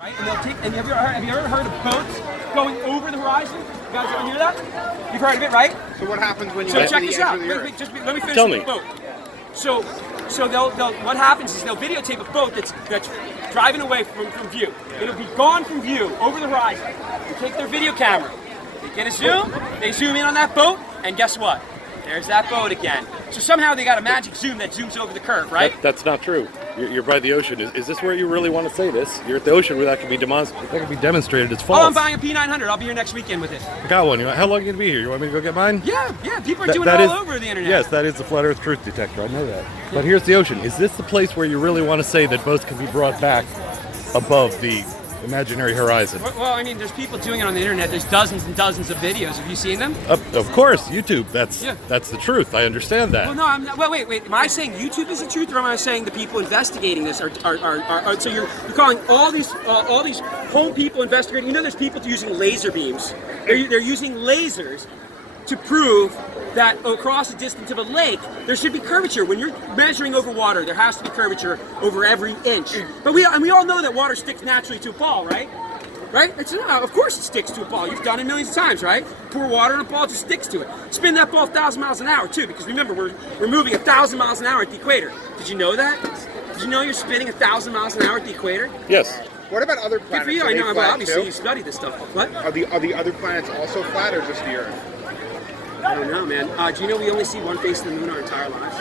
Right? And they'll take. And have you ever heard of boats going over the horizon? You guys ever hear that? You've heard of it, right? So what happens when you So get check to the this edge out. of the earth? Let me finish Tell with me. the boat. So they'll what happens is they'll videotape a boat that's driving away from view. It'll be gone from view over the horizon. They take their video camera, they get a zoom, they zoom in on that boat, and guess what? There's that boat again. So somehow they got a magic zoom that zooms over the curve, right? That's not true. You're by the ocean. Is this where you really want to say this? You're at the ocean where that can be demonstrated as false. Oh, I'm buying a P900. I'll be here next weekend with it. I got one. How long are you going to be here? You want me to go get mine? Yeah. People are doing it all over the internet. Yes, that is the flat earth truth detector. I know that. But here's the ocean. Is this the place where you really want to say that boats can be brought back above the imaginary horizon? Well, I mean, there's people doing it on the internet. There's dozens and dozens of videos. Have you seen them? Of course, YouTube. That's the truth. I understand that. Well, no, I'm not. Well, wait. Am I saying YouTube is the truth, or am I saying the people investigating this are so you're calling all these home people investigating? You know, there's people using laser beams. They're using lasers to prove that across the distance of a lake, there should be curvature. When you're measuring over water, there has to be curvature over every inch. But we all know that water sticks naturally to a ball, right? Right? Of course it sticks to a ball. You've done it millions of times, right? Pour water on a ball, it just sticks to it. Spin that ball 1,000 miles an hour too, because remember, we're moving 1,000 miles an hour at the equator. Did you know that? Did you know you're spinning 1,000 miles an hour at the equator? Yes. What about other planets? Good for you. I know. Well, obviously you study this stuff. What? Are the other planets also flat or just the Earth? I don't know, man. Do you know we only see one face of the moon our entire lives?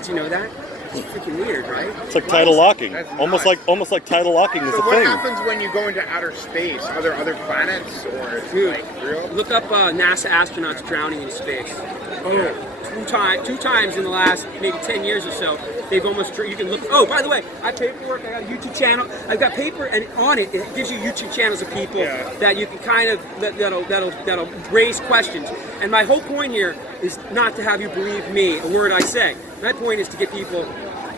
Did you know that? It's freaking weird, right? It's like tidal locking. That's Almost nuts. like tidal locking is So a what thing. happens when you go into outer space? Are there other planets or Dude, like real? look up NASA astronauts drowning in space. Oh, two times in the last maybe 10 years or so. They've almost, you can look, oh, by the way, I have paperwork, I got a YouTube channel. I've got paper, and on it gives you YouTube channels of people that you can kind of, that'll raise questions. And my whole point here is not to have you believe me, a word I say. My point is to get people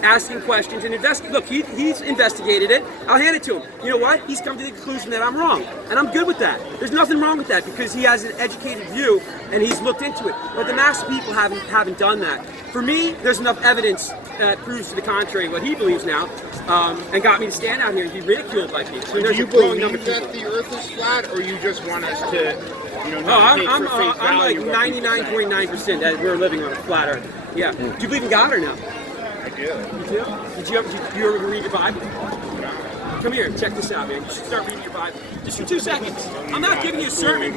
asking questions and investigate. Look, he's investigated it. I'll hand it to him. You know what? He's come to the conclusion that I'm wrong, and I'm good with that. There's nothing wrong with that because he has an educated view and he's looked into it. But the mass of people haven't done that. For me, there's enough evidence that proves to the contrary what he believes now, and got me to stand out here and be ridiculed by people. Do you believe that the Earth is flat, or you just want us to, not take for face I'm like value what people say? 99.9% that we're living on a flat Earth. Yeah. Do you believe in God or no? I do. You do? Did you ever read your Bible? Come here, check this out, man. You should start reading your Bible. Just for 2 seconds. I'm not giving you a sermon.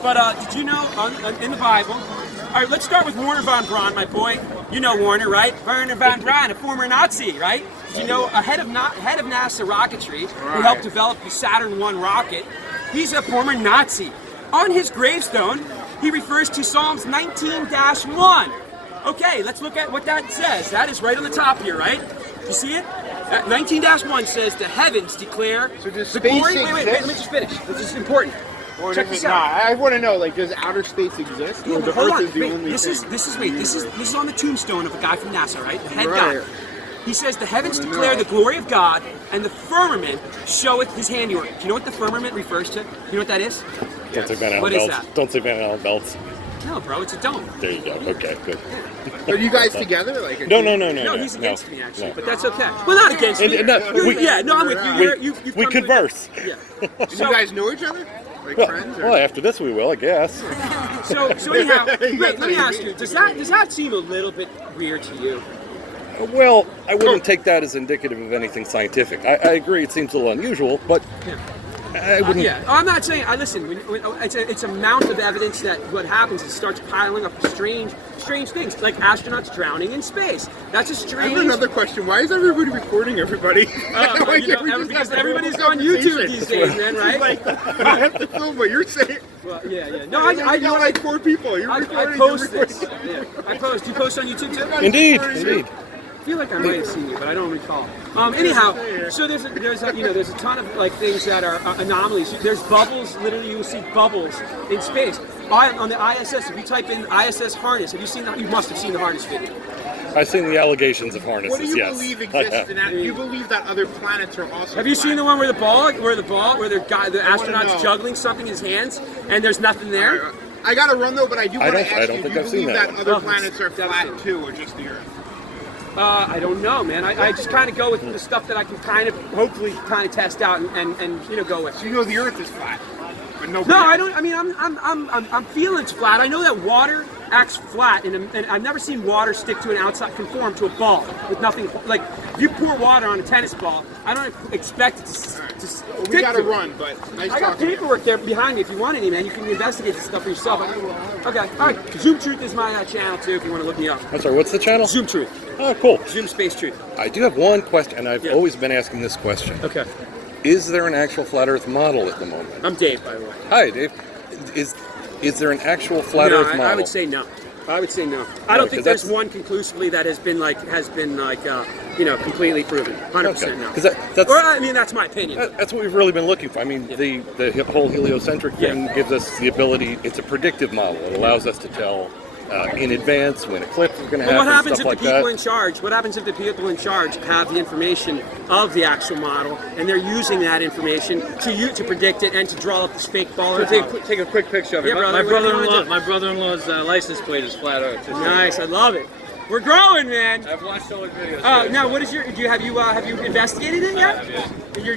But did you know in the Bible? All right, let's start with Werner von Braun, my boy. You know Werner, right? Werner von Braun, a former Nazi, right? Did you know a head of NASA rocketry who helped develop the Saturn I rocket? He's a former Nazi. On his gravestone, he refers to Psalms 19-1. Okay, let's look at what that says. That is right on the top here, right? You see it? 19-1 says the heavens declare So does the space glory. Wait, exist? let me just finish. This is important. Or Check does this it out. not? I want to know, like, does outer space exist? Yeah, Or but the hold Earth on. is the Wait, only this thing? is on the tombstone of a guy from NASA, right? The head Right. guy. He says the heavens declare the glory of God, and the firmament showeth his handiwork. Do you know what the firmament refers to? Do you know what that is? Don't say Van Allen What is belts. that? Don't say Van Allen belts. No, bro, it's a dome. There you go. Okay, good. Are you guys together? Like, No. No, he's against me actually, no. but that's okay. Well, not against me. No, I'm with you. You've we come to converse. Yeah. Do you guys know each other? Like friends? Or? Well, after this we will, I guess. So anyhow, wait, let me ask you: Does that seem a little bit weird to you? Well, I wouldn't take that as indicative of anything scientific. I agree it seems a little unusual, but I wouldn't... I'm not saying. Listen. It's a mount of evidence that what happens is it starts piling up strange things, like astronauts drowning in space. That's a I strange. have another question. Why is everybody recording everybody? Because everybody's on YouTube these days, man, right? Like, I have to film what you're saying. Well, yeah. No, I I know like 4 people. You're I recording. post you're this. recording. Yeah. I post. Do you post on YouTube too? Indeed. I feel like I might have seen you, but I don't recall. Anyhow, so there's a ton of like things that are anomalies. There's bubbles. Literally, you will see bubbles in space. On the ISS, if you type in ISS harness, have you seen that? You must have seen the harness video. I've seen the allegations of harnesses, What do you yes. believe exists in that? Do you believe that other planets are also Have you flat? seen the one where the astronaut's know. juggling something in his hands and there's nothing there? I gotta run though, but I do want to I ask don't you, think do you I've seen believe that that other one. planets are flat Devastating. too, or just the Earth? I don't know, man. I just kind of go with the stuff that I can hopefully test out and go with. So you know the Earth is flat, but no. No, I don't. I mean, I'm feeling it's flat. I know that water acts flat, and I've never seen water stick to conform to a ball with nothing. Like if you pour water on a tennis ball, I don't expect it to stick. We got to to it. run, but nice I got talking to you. paperwork there behind me if you want any, man. You can investigate this stuff for yourself. Okay, all right. Zoom Truth is my channel too if you want to look me up. I'm sorry, what's the channel? Zoom Truth. Oh, cool. Zoom Space Truth. I do have one question, and I've always been asking this question. Okay. Is there an actual flat Earth model at the moment? I'm Dave, by the way. Hi, Dave. Is there an actual flat Earth model? I would say no. I would say no. I don't think there's one conclusively that has been completely proven. 100% no. That's my opinion. That's what we've really been looking for. I mean, the whole heliocentric thing gives us the ability. It's a predictive model. It allows us to tell in advance when eclipse is going to happen. What happens stuff if like the people that. in charge? What happens if the people in charge have the information of the actual model and they're using that information to predict it and to draw up this fake ball? Take a quick picture of it. Yeah, brother, My brother-in-law's license plate is flat Earth. Nice, I love it. We're growing, man. I've watched all the videos. Now what is have you investigated it yet? You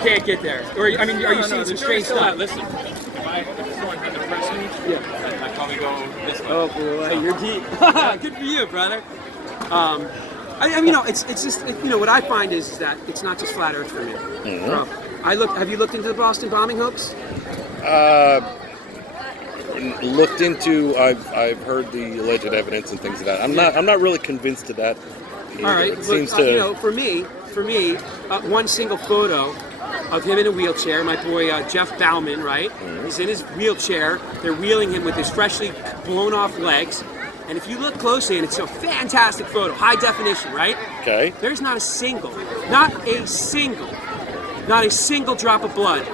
can't get there. Or are you seeing some strange stuff? Listen, if someone had to press me, I'd probably go this way. Oh boy, you're deep. Good for you, brother. It's just what I find is that it's not just flat Earth for me. Have you looked into the Boston bombing hoax? Looked into. I've heard the alleged evidence and things of that. I'm not really convinced of that. All right, It seems to. For me, one single photo of him in a wheelchair. My boy Jeff Bauman, right? He's in his wheelchair. They're wheeling him with his freshly blown off legs. And if you look closely, and it's a fantastic photo, high definition, right? Okay. There's not a single drop of blood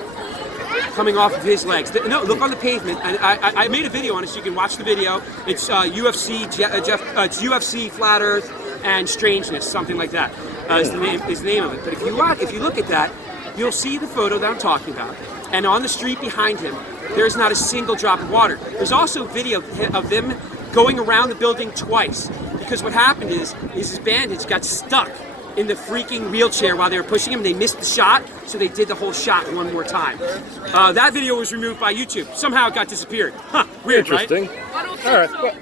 coming off of his legs. No, look on the pavement. And I made a video on it, so you can watch the video. It's UFC it's UFC Flat Earth and Strangeness, something like that. Is the name of it. But if you look at that, you'll see the photo that I'm talking about. And on the street behind him, there's not a single drop of water. There's also video of them going around the building twice, because what happened is his bandage got stuck in the freaking wheelchair while they were pushing him. They missed the shot, so they did the whole shot one more time. That video was removed by YouTube. Somehow it got disappeared. Huh, weird, Interesting. right? All right. Well,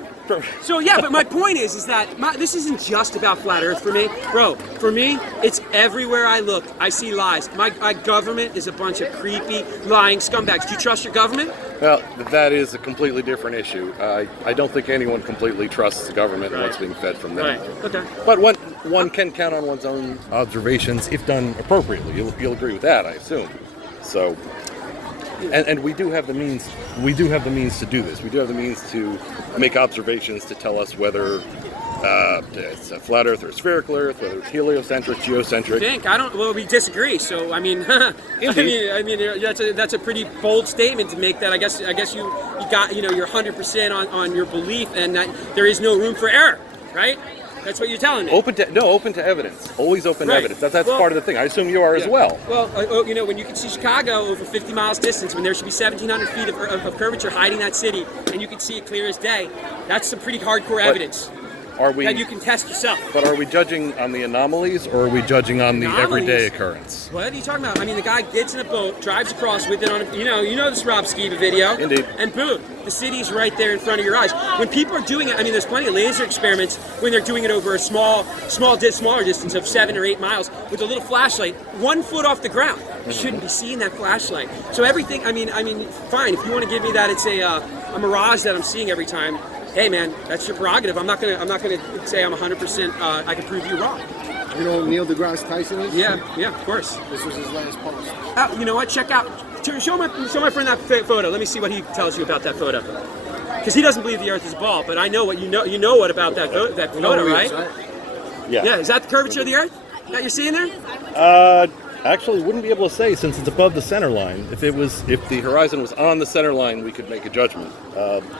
So yeah, but my point is that this isn't just about flat Earth for me, bro. For me, it's everywhere I look, I see lies. My government is a bunch of creepy, lying scumbags. Do you trust your government? Well, that is a completely different issue. I don't think anyone completely trusts the government and what's being fed from them. Right. Okay. But one can count on one's own observations if done appropriately. You'll agree with that, I assume. So, and we do have the means. We do have the means to do this. We do have the means to make observations to tell us whether it's a flat Earth or spherical Earth, whether it's heliocentric, geocentric. Well, we disagree. So I mean, that's a pretty bold statement to make. That I guess you got you're 100% on your belief, and that there is no room for error, right? That's what you're telling me. Open to evidence. Always open to evidence. That's part of the thing. I assume you are as well. Well, when you can see Chicago over 50 miles distance, when there should be 1,700 feet of curvature hiding that city, and you can see it clear as day, that's some pretty hardcore evidence. That you can test yourself. But are we judging on the anomalies, or are we judging on the everyday occurrence? What are you talking about? I mean, the guy gets in a boat, drives across with it on, you know this Rob Skiba video. Indeed. And boom, the city's right there in front of your eyes. When people are doing it, I mean, there's plenty of laser experiments when they're doing it over a smaller distance of 7 or 8 miles with a little flashlight, 1 foot off the ground. You shouldn't be seeing that flashlight. So everything, I mean, fine. If you want to give me that, it's a mirage that I'm seeing every time. Hey man, that's your prerogative. I'm not gonna say I'm 100%. I can prove you wrong. You know who Neil deGrasse Tyson is? Yeah, of course. This was his last post. You know what? Check out. Show my friend that photo. Let me see what he tells you about that photo. Because he doesn't believe the Earth is a ball, but I know what you know. You know what about that photo, right? Yeah. Yeah. Is that the curvature of the Earth that you're seeing there? Actually, wouldn't be able to say since it's above the center line. If the horizon was on the center line, we could make a judgment.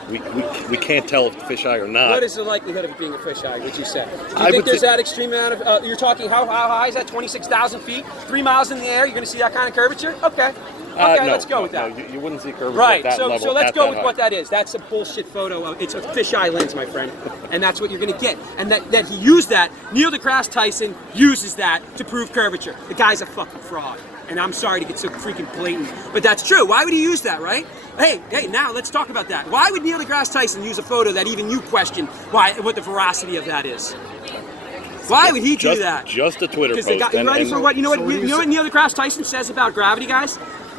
We can't tell if it's fisheye or not. What is the likelihood of it being a fisheye? Would you say? Do you think there's that extreme amount of? You're talking how high is that? 26,000 feet, 3 miles in the air. You're going to see that kind of curvature? Okay. Okay, let's go with that. No, you wouldn't see curvature Right, at that level. so let's at go that with height. what that is. That's a bullshit photo. It's a fisheye lens, my friend. And that's what you're going to get. And that he used that, Neil deGrasse Tyson uses that to prove curvature. The guy's a fucking fraud. And I'm sorry to get so freaking blatant, but that's true. Why would he use that, right? Hey, now let's talk about that. Why would Neil deGrasse Tyson use a photo that even you question what the veracity of that is? Why would he do that? Just a Twitter post. Ready for what? You know what Neil deGrasse Tyson says about gravity, guys?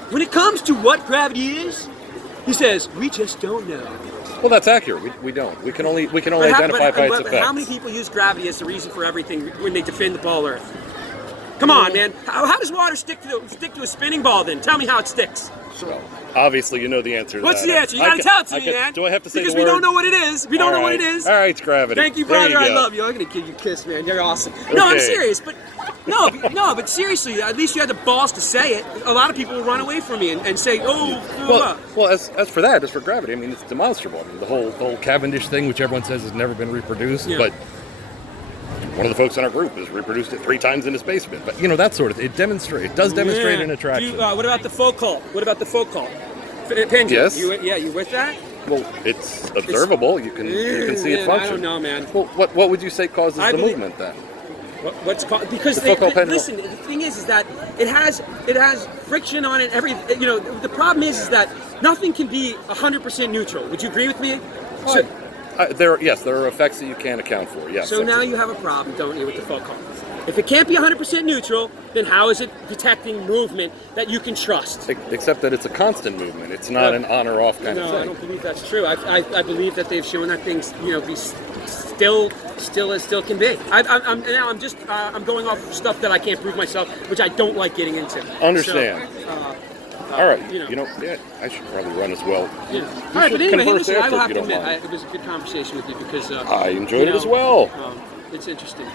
When it comes to what gravity is, he says, we just don't know. Well, that's accurate. We don't. We can only identify by its effects. How many people use gravity as the reason for everything when they defend the ball Earth? Come on, man. How does water stick to a spinning ball then? Tell me how it sticks. Well, obviously, you know the answer to that. What's the answer? You gotta tell it to me, man. Do I have to say because the word? we don't know what it is. We don't know what it is. All right, it's gravity. Thank you, brother. I love you. I'm gonna give you a kiss, man. You're awesome. No, I'm serious, but but seriously, at least you had the balls to say it. A lot of people will run away from me and say, Well, as for gravity, I mean, it's demonstrable. I mean, the whole Cavendish thing, which everyone says has never been reproduced, but one of the folks in our group has reproduced it 3 times in his basement. But that sort of it does demonstrate an attraction. What about the Foucault? Pendulum. Yes. You with that? Well, it's observable. You can see it function. I don't know, man. Well, what would you say causes the movement then? What's called because listen. The thing is that it has friction on it. The problem is that nothing can be 100% neutral. Would you agree with me? There are effects that you can't account for. Yes. So now you have a problem, don't you, with the Foucault? If it can't be 100% neutral, then how is it detecting movement that you can trust? Except that it's a constant movement. It's not an on or off kind of thing. No, I don't believe that's true. I believe that they've shown that things, be still as still can be. I'm going off stuff that I can't prove myself, which I don't like getting into. Understand. So, all right. I should probably run as well. Yeah. All right, but anyway, listen, I will have to admit, it was a good conversation with you because I enjoyed it as well. It's interesting.